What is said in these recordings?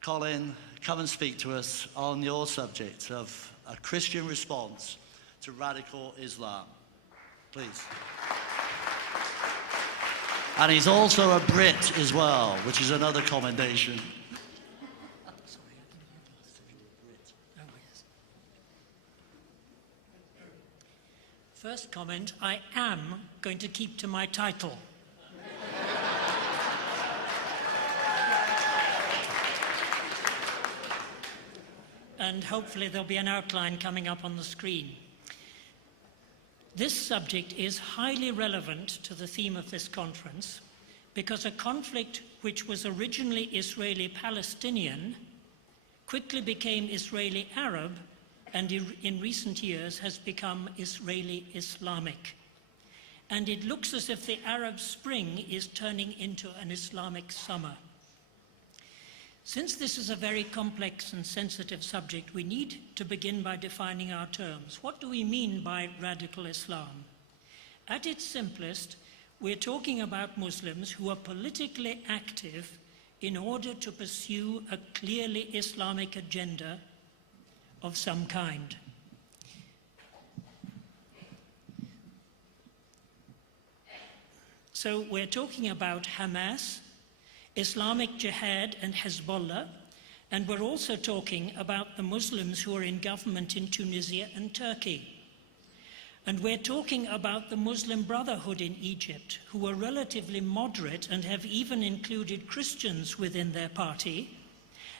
Colin, come and speak to us on your subject of a Christian response to radical Islam. Please. And he's also a Brit as well, which is another commendation. First comment, I am going to keep to my title. And hopefully there'll be an outline coming up on the screen. This subject is highly relevant to the theme of this conference because a conflict which was originally Israeli-Palestinian quickly became Israeli-Arab and in recent years has become Israeli-Islamic. And it looks as if the Arab Spring is turning into an Islamic summer. Since this is a very complex and sensitive subject, we need to begin by defining our terms. What do we mean by radical Islam? At its simplest, we're talking about Muslims who are politically active in order to pursue a clearly Islamic agenda of some kind. So we're talking about Hamas, Islamic Jihad and Hezbollah, and we're also talking about the Muslims who are in government in Tunisia and Turkey. And we're talking about the Muslim Brotherhood in Egypt, who are relatively moderate and have even included Christians within their party,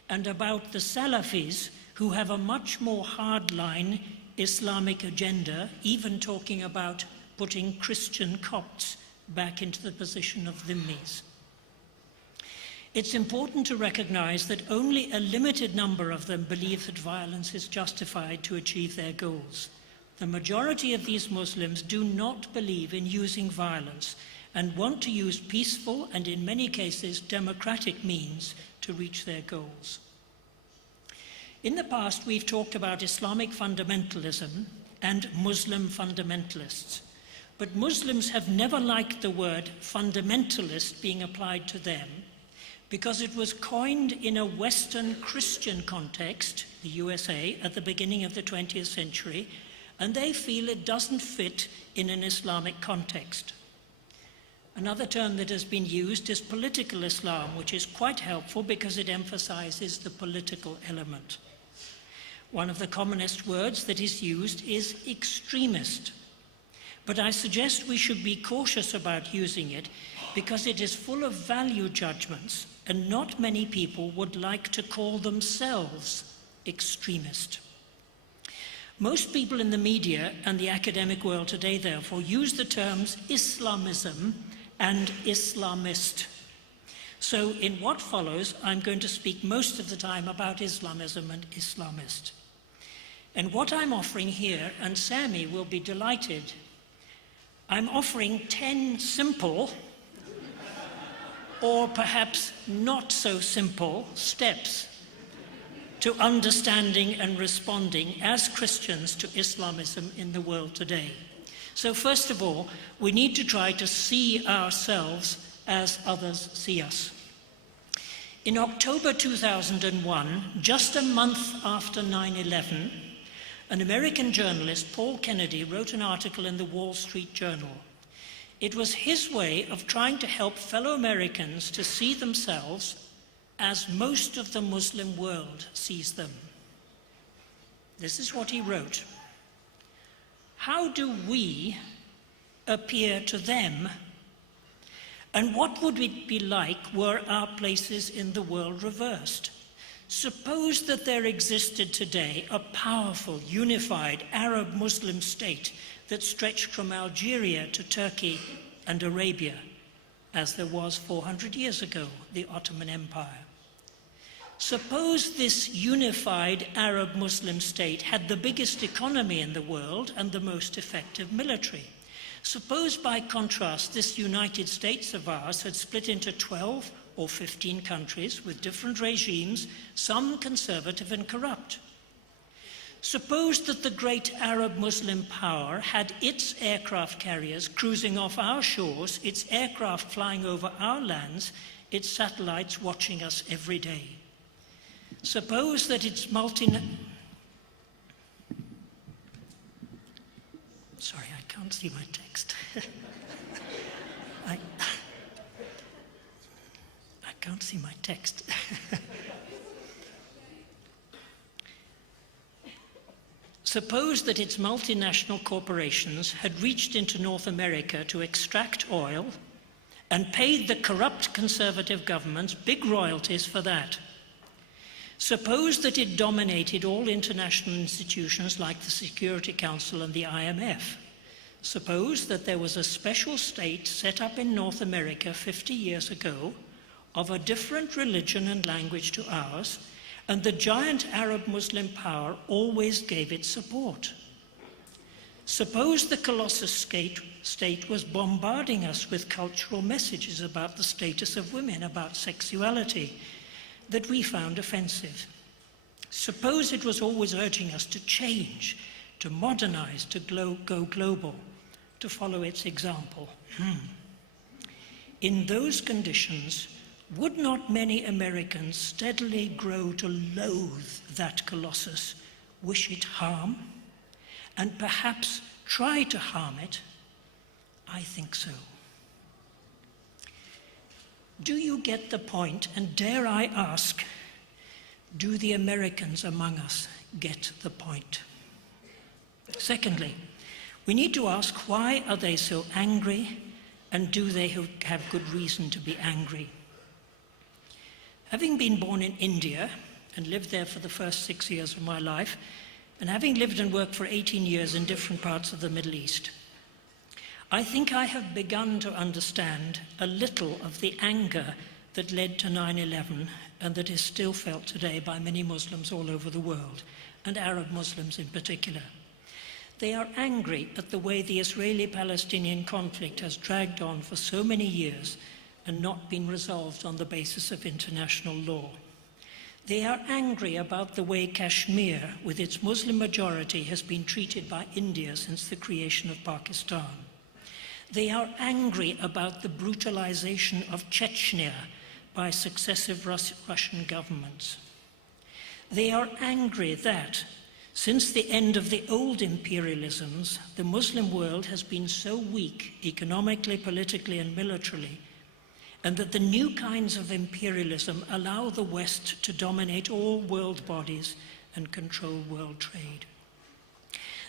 and about the Salafis, who have a much more hardline Islamic agenda, even talking about putting Christian Copts back into the position of dhimmis. It's important to recognize that only a limited number of them believe that violence is justified to achieve their goals. The majority of these Muslims do not believe in using violence and want to use peaceful and, in many cases, democratic means to reach their goals. In the past, we've talked about Islamic fundamentalism and Muslim fundamentalists, but Muslims have never liked the word fundamentalist being applied to them because it was coined in a Western Christian context, the USA, at the beginning of the 20th century, and they feel it doesn't fit in an Islamic context. Another term that has been used is political Islam, which is quite helpful because it emphasizes the political element. One of the commonest words that is used is extremist, but I suggest we should be cautious about using it because it is full of value judgments, and not many people would like to call themselves extremist. Most people in the media and the academic world today, therefore, use the terms Islamism and Islamist. So in what follows, I'm going to speak most of the time about Islamism and Islamist. And what I'm offering here, and Sammy will be delighted, I'm offering 10 simple, or perhaps not so simple, steps to understanding and responding as Christians to Islamism in the world today. So first of all, we need to try to see ourselves as others see us. In October 2001, just a month after 9/11, an American journalist, Paul Kennedy, wrote an article in the Wall Street Journal. It was his way of trying to help fellow Americans to see themselves as most of the Muslim world sees them. This is what he wrote. How do we appear to them? And what would it be like were our places in the world reversed? Suppose that there existed today a powerful, unified Arab-Muslim state that stretched from Algeria to Turkey and Arabia, as there was 400 years ago, the Ottoman Empire. Suppose this unified Arab-Muslim state had the biggest economy in the world and the most effective military. Suppose, by contrast, this United States of ours had split into 12 or 15 countries with different regimes, some conservative and corrupt. Suppose that the great Arab Muslim power had its aircraft carriers cruising off our shores, its aircraft flying over our lands, its satellites watching us every day. Suppose that it's Sorry, I can't see my text. I can't see my text. Suppose that its multinational corporations had reached into North America to extract oil and paid the corrupt conservative governments big royalties for that. Suppose that it dominated all international institutions like the Security Council and the IMF. Suppose that there was a special state set up in North America 50 years ago of a different religion and language to ours, and the giant Arab Muslim power always gave it support. Suppose the Colossus state was bombarding us with cultural messages about the status of women, about sexuality, that we found offensive. Suppose it was always urging us to change, to modernize, to go global, to follow its example. In those conditions, would not many Americans steadily grow to loathe that Colossus, wish it harm, and perhaps try to harm it? I think so. Do you get the point? And dare I ask, do the Americans among us get the point? Secondly, we need to ask, why are they so angry, and do they have good reason to be angry? Having been born in India and lived there for the first 6 years of my life, and having lived and worked for 18 years in different parts of the Middle East, I think I have begun to understand a little of the anger that led to 9/11 and that is still felt today by many Muslims all over the world, and Arab Muslims in particular. They are angry at the way the Israeli-Palestinian conflict has dragged on for so many years and not been resolved on the basis of international law. They are angry about the way Kashmir, with its Muslim majority, has been treated by India since the creation of Pakistan. They are angry about the brutalization of Chechnya by successive Russian governments. They are angry that, since the end of the old imperialisms, the Muslim world has been so weak economically, politically, and militarily, and that the new kinds of imperialism allow the West to dominate all world bodies and control world trade.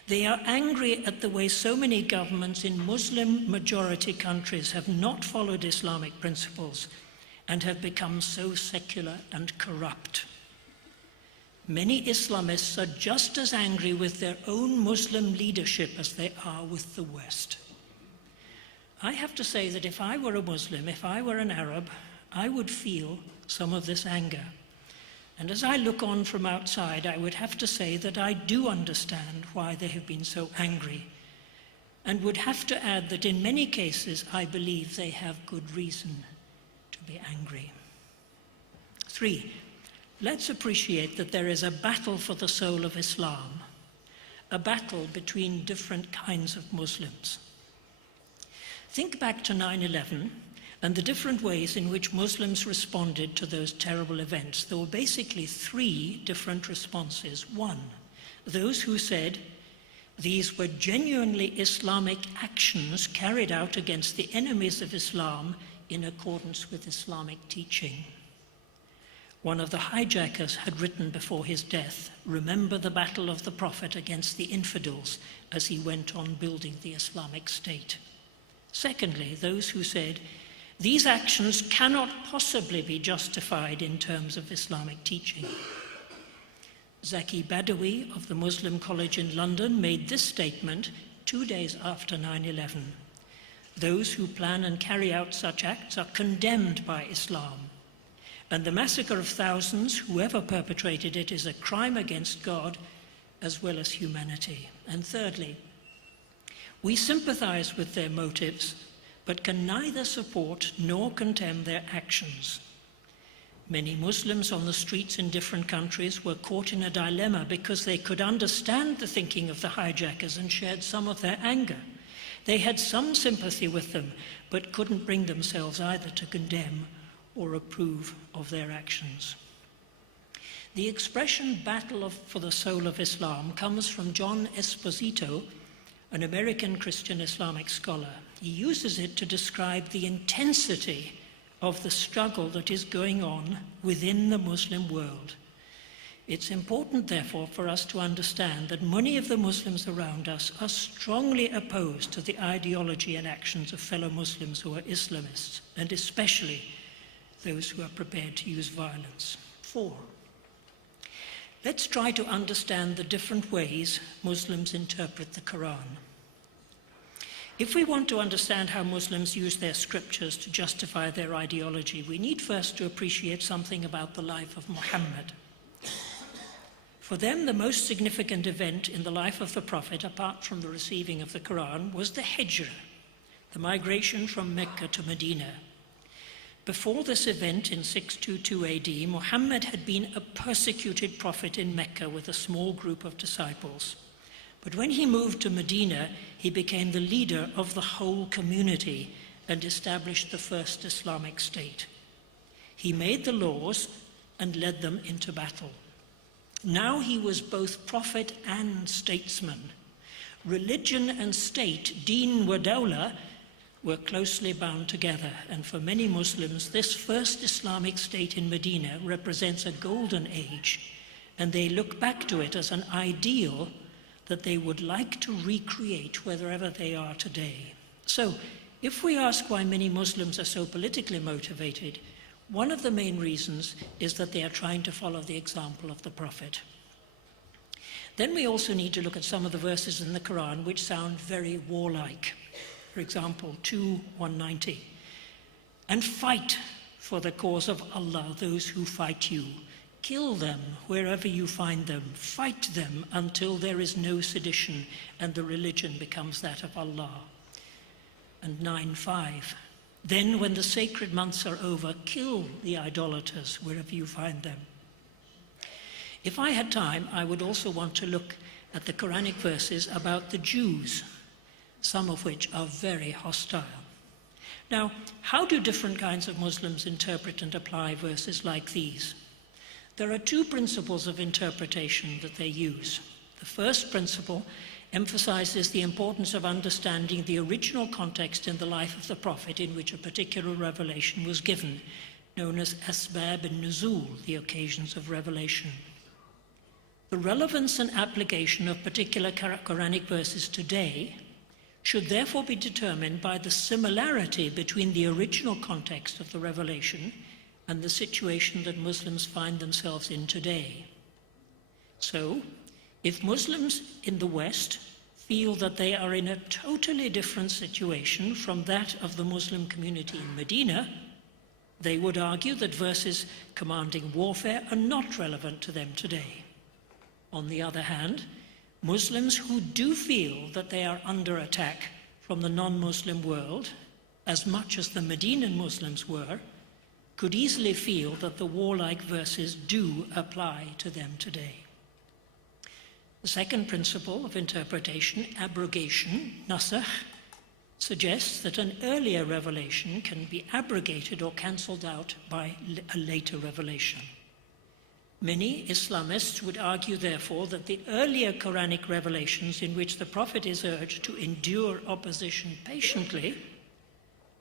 They are angry at the way so many governments in Muslim-majority countries have not followed Islamic principles and have become so secular and corrupt. Many Islamists are just as angry with their own Muslim leadership as they are with the West. I have to say that if I were a Muslim, if I were an Arab, I would feel some of this anger. And as I look on from outside, I would have to say that I do understand why they have been so angry, and would have to add that in many cases, I believe they have good reason to be angry. 3, let's appreciate that there is a battle for the soul of Islam, a battle between different kinds of Muslims. Think back to 9/11 and the different ways in which Muslims responded to those terrible events. There were basically 3 different responses. 1, those who said these were genuinely Islamic actions carried out against the enemies of Islam in accordance with Islamic teaching. One of the hijackers had written before his death, "Remember the battle of the Prophet against the infidels," as he went on building the Islamic State. Secondly, those who said, these actions cannot possibly be justified in terms of Islamic teaching. Zaki Badawi of the Muslim College in London made this statement 2 days after 9/11. Those who plan and carry out such acts are condemned by Islam, and the massacre of thousands, whoever perpetrated it, is a crime against God as well as humanity. And thirdly, we sympathize with their motives, but can neither support nor condemn their actions. Many Muslims on the streets in different countries were caught in a dilemma because they could understand the thinking of the hijackers and shared some of their anger. They had some sympathy with them, but couldn't bring themselves either to condemn or approve of their actions. The expression for the soul of Islam comes from John Esposito, an American Christian Islamic scholar. He uses it to describe the intensity of the struggle that is going on within the Muslim world. It's important, therefore, for us to understand that many of the Muslims around us are strongly opposed to the ideology and actions of fellow Muslims who are Islamists, and especially those who are prepared to use violence. 4. Let's try to understand the different ways Muslims interpret the Quran. If we want to understand how Muslims use their scriptures to justify their ideology, we need first to appreciate something about the life of Muhammad. For them, the most significant event in the life of the Prophet, apart from the receiving of the Quran, was the Hijrah, the migration from Mecca to Medina. Before this event in 622 AD, Muhammad had been a persecuted prophet in Mecca with a small group of disciples. But when he moved to Medina, he became the leader of the whole community and established the first Islamic state. He made the laws and led them into battle. Now he was both prophet and statesman. Religion and state, deen wa dawla, were closely bound together, and for many Muslims, this first Islamic state in Medina represents a golden age, and they look back to it as an ideal that they would like to recreate wherever they are today. So, if we ask why many Muslims are so politically motivated, one of the main reasons is that they are trying to follow the example of the Prophet. Then we also need to look at some of the verses in the Quran which sound very warlike. For example, 2:190. And fight for the cause of Allah those who fight you. Kill them wherever you find them. Fight them until there is no sedition and the religion becomes that of Allah. And 9:5. Then when the sacred months are over, kill the idolaters wherever you find them. If I had time, I would also want to look at the Quranic verses about the Jews, some of which are very hostile. Now, how do different kinds of Muslims interpret and apply verses like these? There are two principles of interpretation that they use. The first principle emphasizes the importance of understanding the original context in the life of the Prophet in which a particular revelation was given, known as asbab an-nuzul, the occasions of revelation. The relevance and application of particular Quranic verses today should therefore be determined by the similarity between the original context of the revelation and the situation that Muslims find themselves in today. So, if Muslims in the West feel that they are in a totally different situation from that of the Muslim community in Medina, they would argue that verses commanding warfare are not relevant to them today. On the other hand, Muslims who do feel that they are under attack from the non-Muslim world, as much as the Medinan Muslims were, could easily feel that the warlike verses do apply to them today. The second principle of interpretation, abrogation, nasakh, suggests that an earlier revelation can be abrogated or cancelled out by a later revelation. Many Islamists would argue, therefore, that the earlier Quranic revelations in which the Prophet is urged to endure opposition patiently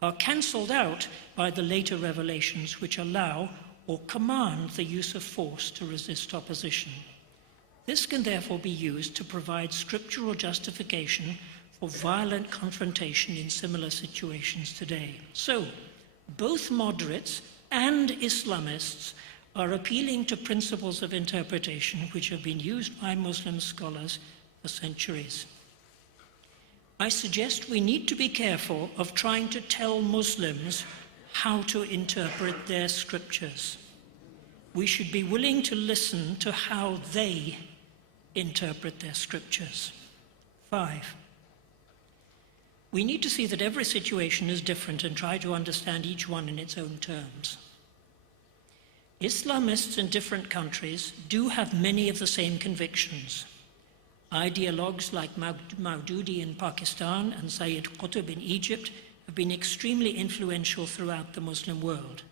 are cancelled out by the later revelations which allow or command the use of force to resist opposition. This can therefore be used to provide scriptural justification for violent confrontation in similar situations today. So, both moderates and Islamists are appealing to principles of interpretation which have been used by Muslim scholars for centuries. I suggest we need to be careful of trying to tell Muslims how to interpret their scriptures. We should be willing to listen to how they interpret their scriptures. 5. We need to see that every situation is different and try to understand each one in its own terms. Islamists in different countries do have many of the same convictions. Ideologues like Maududi in Pakistan and Sayyid Qutb in Egypt have been extremely influential throughout the Muslim world.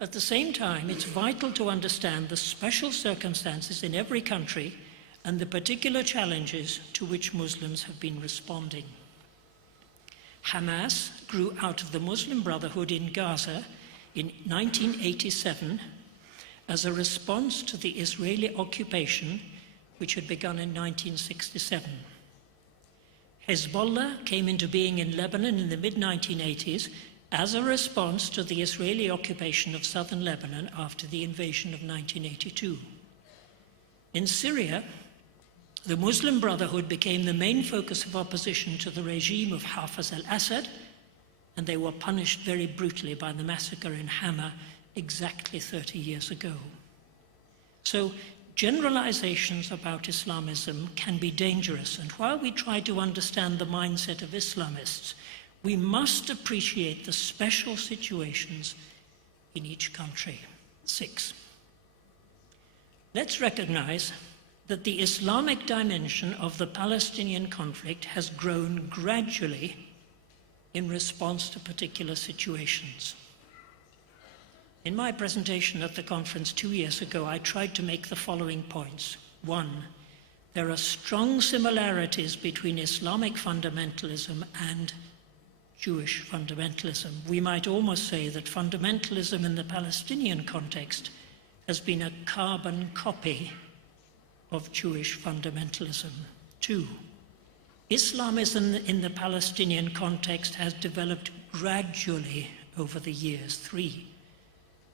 At the same time, it's vital to understand the special circumstances in every country and the particular challenges to which Muslims have been responding. Hamas grew out of the Muslim Brotherhood in Gaza in 1987 as a response to the Israeli occupation, which had begun in 1967. Hezbollah came into being in Lebanon in the mid-1980s as a response to the Israeli occupation of southern Lebanon after the invasion of 1982. In Syria, the Muslim Brotherhood became the main focus of opposition to the regime of Hafez al-Assad, and they were punished very brutally by the massacre in Hama exactly 30 years ago. So, generalizations about Islamism can be dangerous, and while we try to understand the mindset of Islamists, we must appreciate the special situations in each country. 6. Let's recognize that the Islamic dimension of the Palestinian conflict has grown gradually in response to particular situations. In my presentation at the conference 2 years ago, I tried to make the following points. 1, there are strong similarities between Islamic fundamentalism and Jewish fundamentalism. We might almost say that fundamentalism in the Palestinian context has been a carbon copy of Jewish fundamentalism. 2, Islamism in the Palestinian context has developed gradually over the years. 3,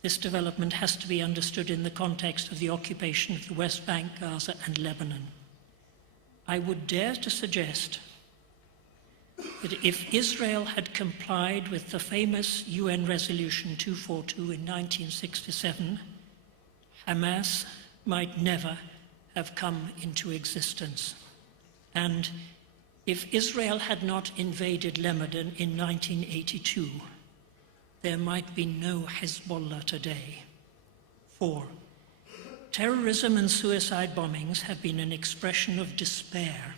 this development has to be understood in the context of the occupation of the West Bank, Gaza, and Lebanon. I would dare to suggest that if Israel had complied with the famous UN Resolution 242 in 1967, Hamas might never have come into existence. And if Israel had not invaded Lebanon in 1982, there might be no Hezbollah today. 4, terrorism and suicide bombings have been an expression of despair.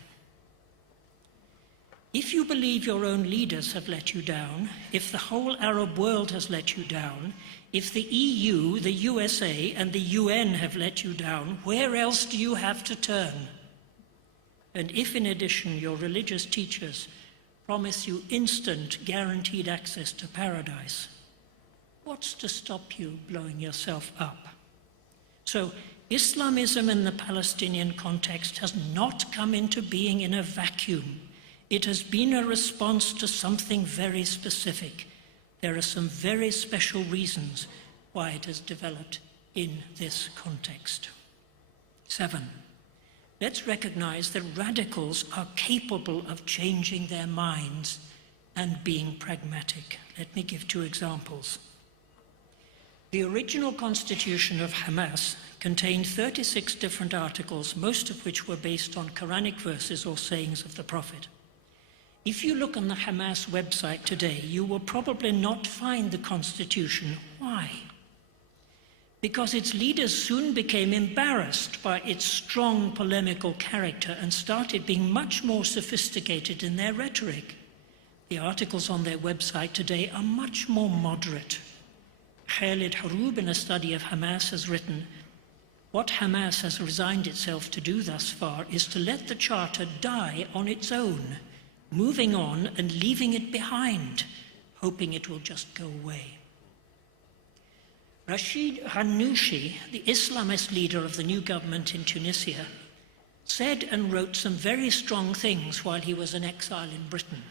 If you believe your own leaders have let you down, if the whole Arab world has let you down, if the EU, the USA, and the UN have let you down, where else do you have to turn? And if, in addition, your religious teachers promise you instant, guaranteed access to paradise, what's to stop you blowing yourself up? So, Islamism in the Palestinian context has not come into being in a vacuum. It has been a response to something very specific. There are some very special reasons why it has developed in this context. 7, let's recognize that radicals are capable of changing their minds and being pragmatic. Let me give 2 examples. The original constitution of Hamas contained 36 different articles, most of which were based on Quranic verses or sayings of the Prophet. If you look on the Hamas website today, you will probably not find the constitution. Why? Because its leaders soon became embarrassed by its strong polemical character and started being much more sophisticated in their rhetoric. The articles on their website today are much more moderate. Khalid Haroub, in a study of Hamas, has written, "What Hamas has resigned itself to do thus far is to let the charter die on its own, moving on and leaving it behind, hoping it will just go away." Rashid Ghannouchi, the Islamist leader of the new government in Tunisia, said and wrote some very strong things while he was in exile in Britain.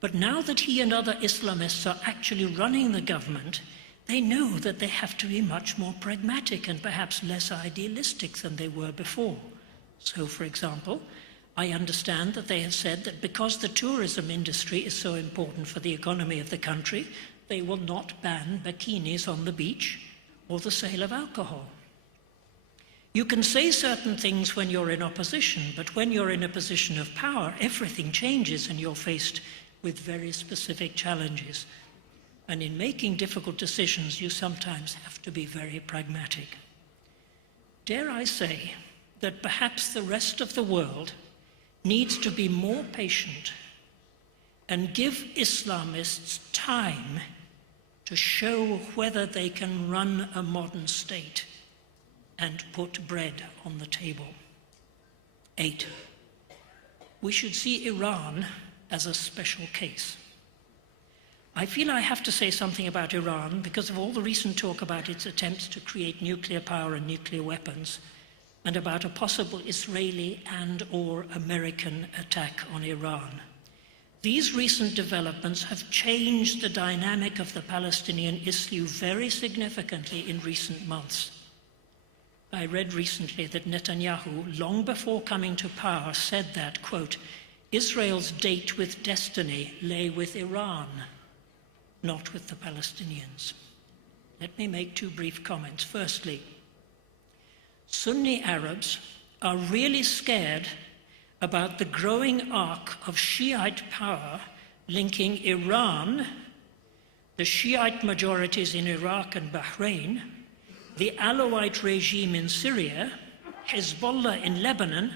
But now that he and other Islamists are actually running the government, they know that they have to be much more pragmatic and perhaps less idealistic than they were before. So, for example, I understand that they have said that because the tourism industry is so important for the economy of the country, they will not ban bikinis on the beach or the sale of alcohol. You can say certain things when you're in opposition, but when you're in a position of power, everything changes and you're faced with very specific challenges. And in making difficult decisions, you sometimes have to be very pragmatic. Dare I say that perhaps the rest of the world needs to be more patient and give Islamists time to show whether they can run a modern state and put bread on the table. 8. We should see Iran as a special case. I feel I have to say something about Iran because of all the recent talk about its attempts to create nuclear power and nuclear weapons, and about a possible Israeli and/or American attack on Iran. These recent developments have changed the dynamic of the Palestinian issue very significantly in recent months. I read recently that Netanyahu, long before coming to power, said that, quote, Israel's date with destiny lay with Iran, not with the Palestinians. Let me make 2 brief comments. Firstly, Sunni Arabs are really scared about the growing arc of Shiite power linking Iran, the Shiite majorities in Iraq and Bahrain, the Alawite regime in Syria, Hezbollah in Lebanon,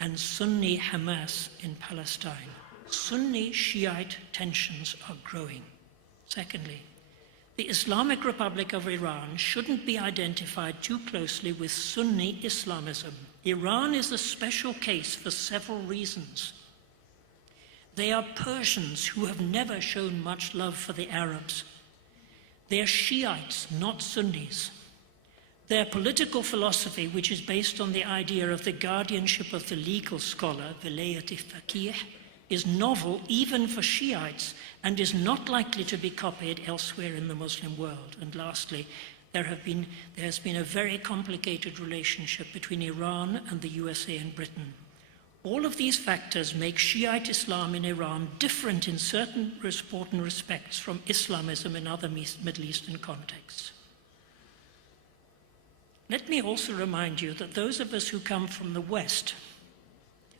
and Sunni Hamas in Palestine. Sunni-Shiite tensions are growing. Secondly, the Islamic Republic of Iran shouldn't be identified too closely with Sunni Islamism. Iran is a special case for several reasons. They are Persians who have never shown much love for the Arabs. They are Shiites, not Sunnis. Their political philosophy, which is based on the idea of the guardianship of the legal scholar, vilayat faqih, is novel even for Shiites and is not likely to be copied elsewhere in the Muslim world. And lastly, there has been a very complicated relationship between Iran and the USA and Britain. All of these factors make Shiite Islam in Iran different in certain important respects from Islamism in other Middle Eastern contexts. Let me also remind you that those of us who come from the West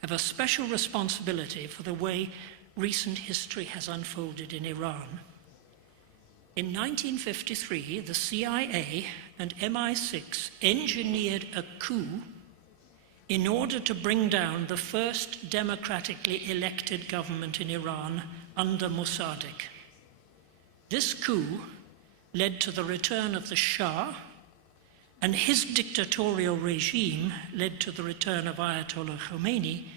have a special responsibility for the way recent history has unfolded in Iran. In 1953, the CIA and MI6 engineered a coup in order to bring down the first democratically elected government in Iran under Mossadegh. This coup led to the return of the Shah, and his dictatorial regime led to the return of Ayatollah Khomeini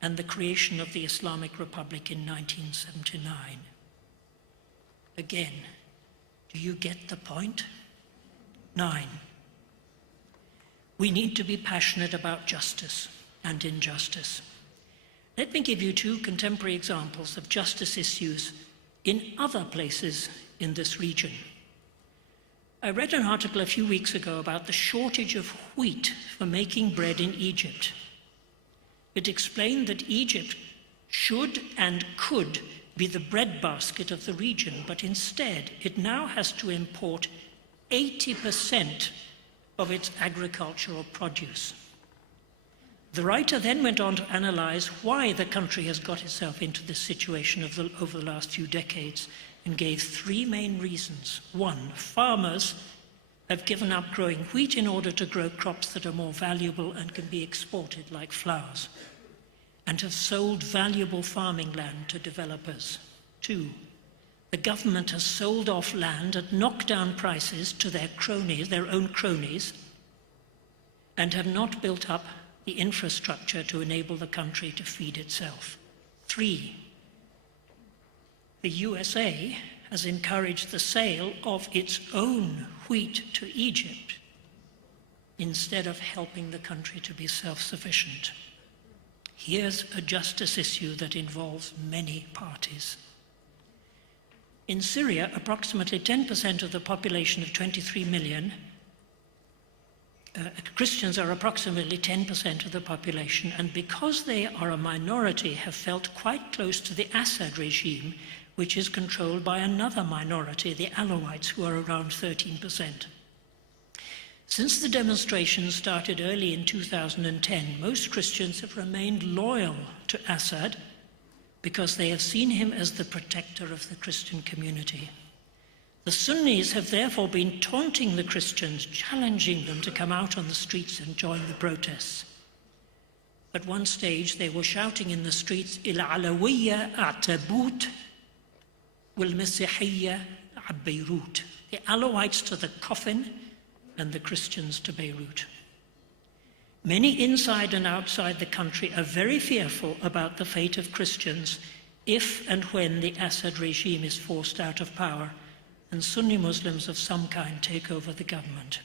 and the creation of the Islamic Republic in 1979. Again, do you get the point? 9. We need to be passionate about justice and injustice. Let me give you 2 contemporary examples of justice issues in other places in this region. I read an article a few weeks ago about the shortage of wheat for making bread in Egypt. It explained that Egypt should and could be the breadbasket of the region, but instead it now has to import 80% of its agricultural produce. The writer then went on to analyze why the country has got itself into this situation over the last few decades, and gave 3 main reasons. 1, farmers have given up growing wheat in order to grow crops that are more valuable and can be exported, like flowers, and have sold valuable farming land to developers. 2, the government has sold off land at knockdown prices to their own cronies, and have not built up the infrastructure to enable the country to feed itself. 3, the USA has encouraged the sale of its own wheat to Egypt instead of helping the country to be self-sufficient. Here's a justice issue that involves many parties. In Syria, approximately 10% of the population of 23 million, Christians are approximately 10% of the population, and because they are a minority, have felt quite close to the Assad regime, which is controlled by another minority, the Alawites, who are around 13%. Since the demonstrations started early in 2010, most Christians have remained loyal to Assad because they have seen him as the protector of the Christian community. The Sunnis have therefore been taunting the Christians, challenging them to come out on the streets and join the protests. At one stage, they were shouting in the streets, "Il-Alawiyya a'tabut, wal-Masihiyya Beirut, the Alawites to the coffin and the Christians to Beirut. Many inside and outside the country are very fearful about the fate of Christians if and when the Assad regime is forced out of power and Sunni Muslims of some kind take over the government.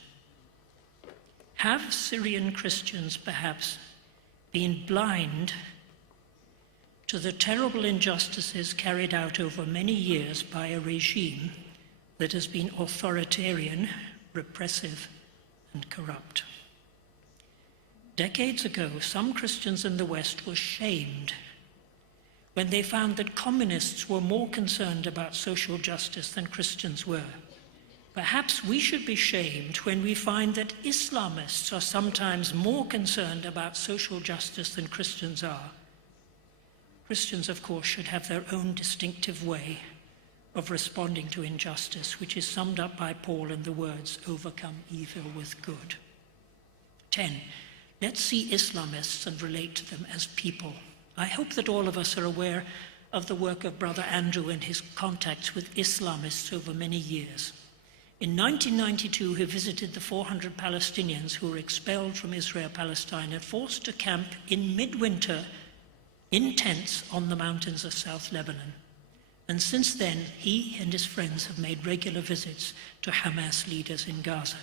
Have Syrian Christians perhaps been blind to the terrible injustices carried out over many years by a regime that has been authoritarian, repressive, and corrupt? Decades ago, some Christians in the West were shamed when they found that communists were more concerned about social justice than Christians were. Perhaps we should be shamed when we find that Islamists are sometimes more concerned about social justice than Christians are. Christians, of course, should have their own distinctive way of responding to injustice, which is summed up by Paul in the words, overcome evil with good. 10. Let's see Islamists and relate to them as people. I hope that all of us are aware of the work of Brother Andrew and his contacts with Islamists over many years. In 1992, he visited the 400 Palestinians who were expelled from Israel-Palestine and forced to camp in midwinter in tents on the mountains of South Lebanon. And since then, he and his friends have made regular visits to Hamas leaders in Gaza.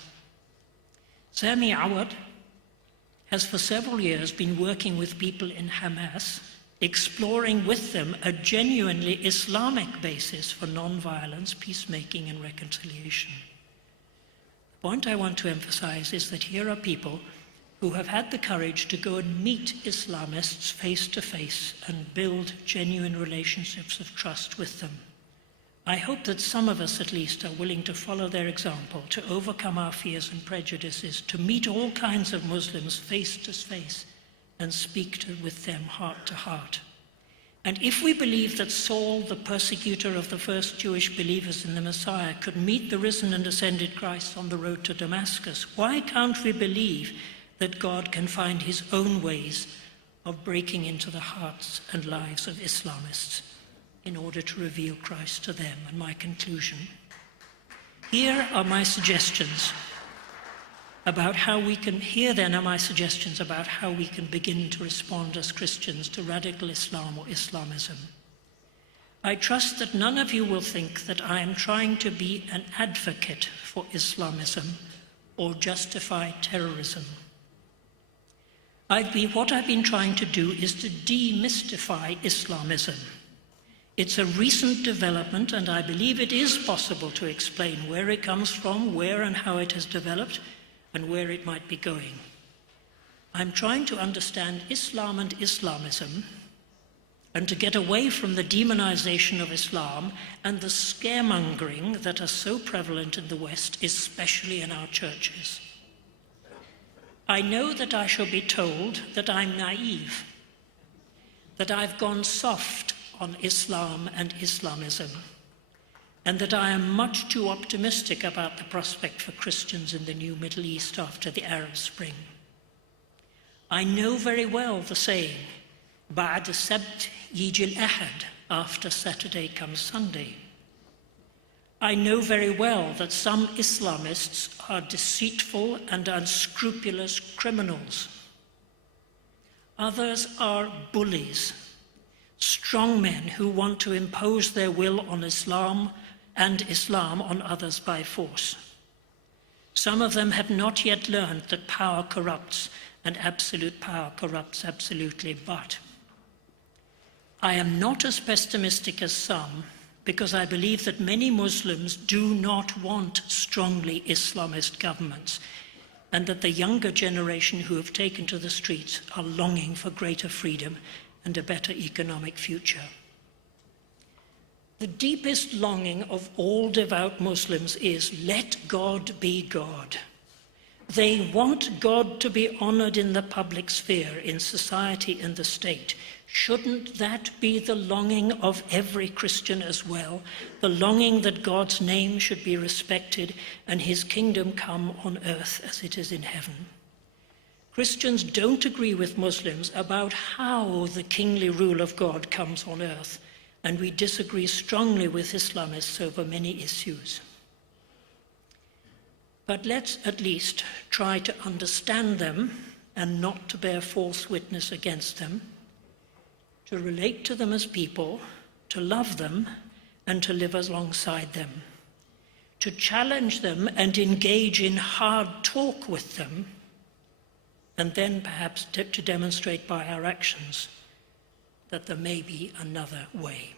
Sami Awad has for several years been working with people in Hamas, exploring with them a genuinely Islamic basis for non-violence, peacemaking, and reconciliation. The point I want to emphasize is that here are people who have had the courage to go and meet Islamists face to face and build genuine relationships of trust with them. I hope that some of us at least are willing to follow their example, to overcome our fears and prejudices, to meet all kinds of Muslims face to face and speak with them heart to heart. And if we believe that Saul, the persecutor of the first Jewish believers in the Messiah, could meet the risen and ascended Christ on the road to Damascus, why can't we believe that God can find his own ways of breaking into the hearts and lives of Islamists in order to reveal Christ to them? And my conclusion. Here are my suggestions about how we can begin to respond as Christians to radical Islam or Islamism. I trust that none of you will think that I am trying to be an advocate for Islamism or justify terrorism. What I've been trying to do is to demystify Islamism. It's a recent development, and I believe it is possible to explain where it comes from, where and how it has developed, and where it might be going. I'm trying to understand Islam and Islamism, and to get away from the demonization of Islam and the scaremongering that are so prevalent in the West, especially in our churches. I know that I shall be told that I'm naive, that I've gone soft on Islam and Islamism, and that I am much too optimistic about the prospect for Christians in the new Middle East after the Arab Spring. I know very well the saying, Ba'ad Sabt Yijil Ahad, after Saturday comes Sunday. I know very well that some Islamists are deceitful and unscrupulous criminals. Others are bullies, strongmen who want to impose their will on Islam and Islam on others by force. Some of them have not yet learned that power corrupts and absolute power corrupts absolutely, but I am not as pessimistic as some, because I believe that many Muslims do not want strongly Islamist governments, and that the younger generation who have taken to the streets are longing for greater freedom and a better economic future. The deepest longing of all devout Muslims is, let God be God. They want God to be honored in the public sphere, in society and the state. Shouldn't that be the longing of every Christian as well? The longing that God's name should be respected and his kingdom come on earth as it is in heaven. Christians don't agree with Muslims about how the kingly rule of God comes on earth. and we disagree strongly with Islamists over many issues. But let's at least try to understand them and not to bear false witness against them, to relate to them as people, to love them, and to live alongside them, to challenge them and engage in hard talk with them, and then perhaps to demonstrate by our actions that there may be another way.